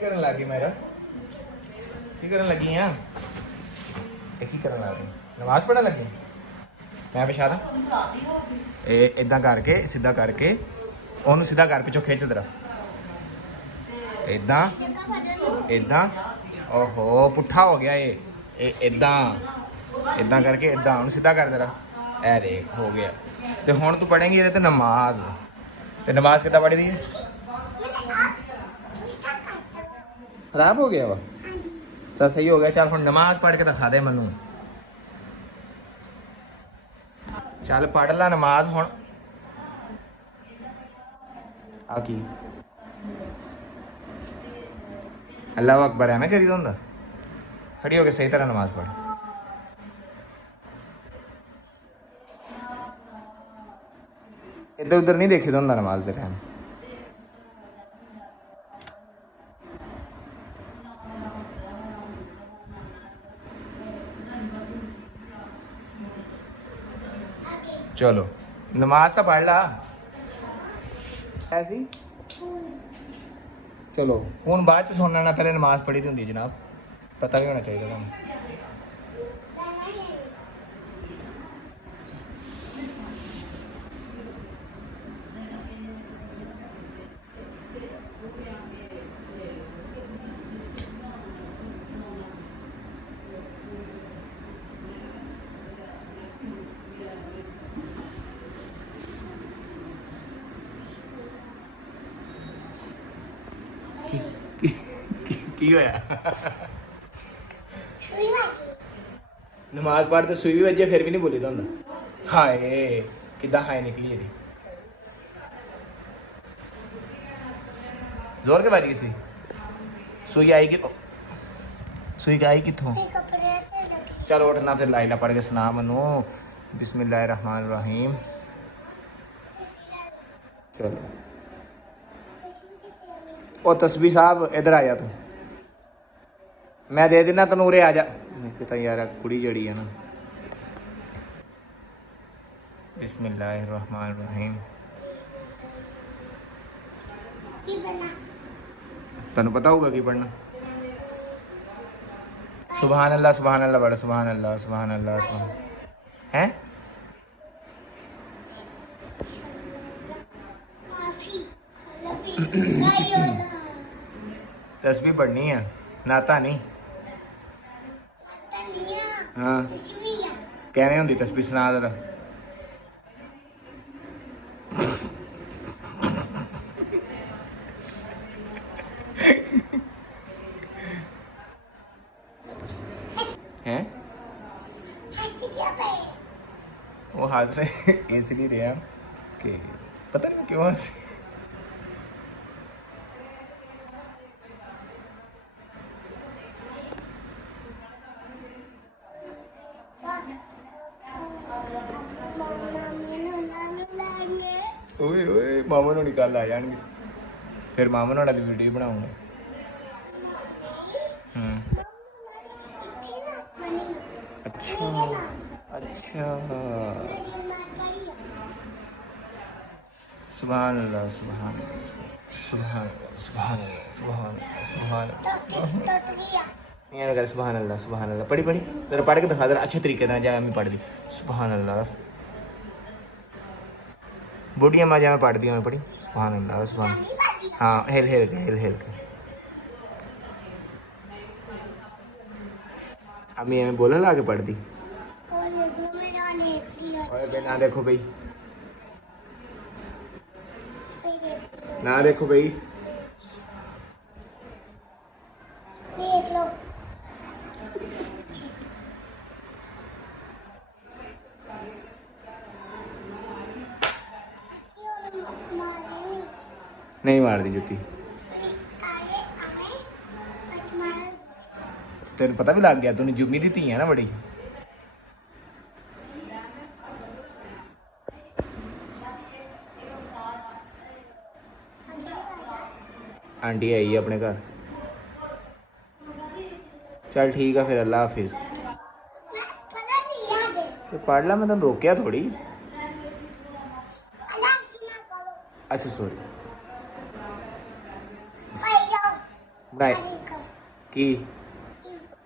ਕਰਨ ਲੱਗੀ ਮੇਰਾ ਕੀ ਕਰਨ ਲੱਗੀ ਆ ਇਹ ਕੀ ਕਰਨ ਲੱਗੀ ਨਮਾਜ਼ ਪੜ੍ਹਨ ਲੱਗੀ ਮੈਂ ਵਿਸ਼ਾਰਾ ਇਹ ਇਦਾਂ ਕਰਕੇ ਸਿੱਧਾ ਕਰਕੇ ਉਹਨੂੰ ਸਿੱਧਾ ਕਰ ਪਿੱਛੋਂ ਖਿੱਚ ਦਰਾ ਇਦਾਂ ਇਦਾਂ ਓਹੋ ਪੁੱਠਾ ਹੋ ਗਿਆ ਇਹ ਇਦਾਂ ਇਦਾਂ ਕਰਕੇ ਇਦਾਂ ਉਹਨੂੰ ਸਿੱਧਾ ਕਰ ਦਰਾ ਇਹ ਦੇਖ ਹੋ ਗਿਆ ਤੇ ਹੁਣ ਤੂੰ ਪੜ੍ਹੇਂਗੀ ਇਹਦੇ ਤੇ ਨਮਾਜ਼ ਤੇ ਨਮਾਜ਼ ਕਿੱਦਾਂ ਪੜ੍ਹਦੀ ਹੈ ਖਰਾਬ ਹੋ ਗਿਆ ਵਾ ਚੱਲ ਸਹੀ ਹੋ ਗਿਆ ਚੱਲ ਹੁਣ ਨਮਾਜ਼ ਪੜ੍ਹ ਕੇ ਦਿਖਾ ਦੇ ਮੈਨੂੰ ਚੱਲ ਪੜ੍ਹ ਲੈ ਨਮਾਜ਼ ਹੁਣ ਆ ਕੀ ਅੱਲਾਹੁ ਅਕਬਰ ਐਵੇਂ ਕਰੀਦਾ ਹੁੰਦਾ ਖੜੀ ਹੋ ਕੇ ਸਹੀ ਤਰ੍ਹਾਂ ਨਮਾਜ਼ ਪੜ੍ਹ ਇੱਧਰ ਉੱਧਰ ਨਹੀਂ ਦੇਖੀਦਾ ਹੁੰਦਾ ਨਮਾਜ਼ ਦੇ ਟਾਈਮ चलो नमाज तो पढ़ ला ऐसी चलो फोन बाद च सुनना ना पहले नमाज पढ़ी दी होंदी जनाब पता भी होना चाहिए तुम की होया नमाज पढ़ते सूई भी वजे फिर भी नहीं बोली होंदा हाय किदा हाय निकली है जोर के बाजी सी सूई आई कि सूई आई किथों चलो उठना फिर लाइला पढ़ के सुना मनु बिस्मिल्लाहिर्रहमानिर्रहीम चलो ओ तस्बीह साहब इधर आ जा तू मैं दे देना तेन उरे आ जा तो यार कुड़ी जड़ी है ना बिस्मिल्लाहिर्रहमानिर्रहीम तेन पता होगा की पढ़ना सुभान अल्लाह बड़ा सुभान अल्लाह हैं तस्बीह पढ़नी है नाता नहीं हाँ कहने होंगी तस्बीह सुना जरा हैं वो हाथ से इसलिए रहा कि पता नहीं क्यों हंसे ओए ओए मामा ਨੂੰ ਨਿਕਾਲ ਆ ਜਾਣਗੇ ਫਿਰ ਮਾਮਾ ਨਾਲ ਦੀ ਵੀਡੀਓ ਬਣਾਉਂਗਾ अच्छा सुभान अल्लाह सुभान सुभान सुभान सुभान सुभान सुभान अल्लाह पढ़ी पढ़ी तेरा पढ़ के दिखा दे अच्छे तरीके से जा मैं पढ़ दी सुभान अल्लाह बुढ़िया माँ जा मैं पढ़ दी मैं पढ़ी सुभान अल्लाह सुभान हाँ हिल हिल के अम्मी हमें बोला ला के पढ़ दी और ना देखो भाई ना देखो भाई देख लो नहीं मार दी जुती तेन पता भी लग गया तूने जुम्मी दी धी है ना बड़ी आंटी आई है अपने घर चल ठीक है फिर अल्लाह हाफिज तो पढ़ ला मैं तुम रोकया थोड़ी अच्छा सॉरी ਰਾਈਟ ਠੀਕ ਆ ਕੀ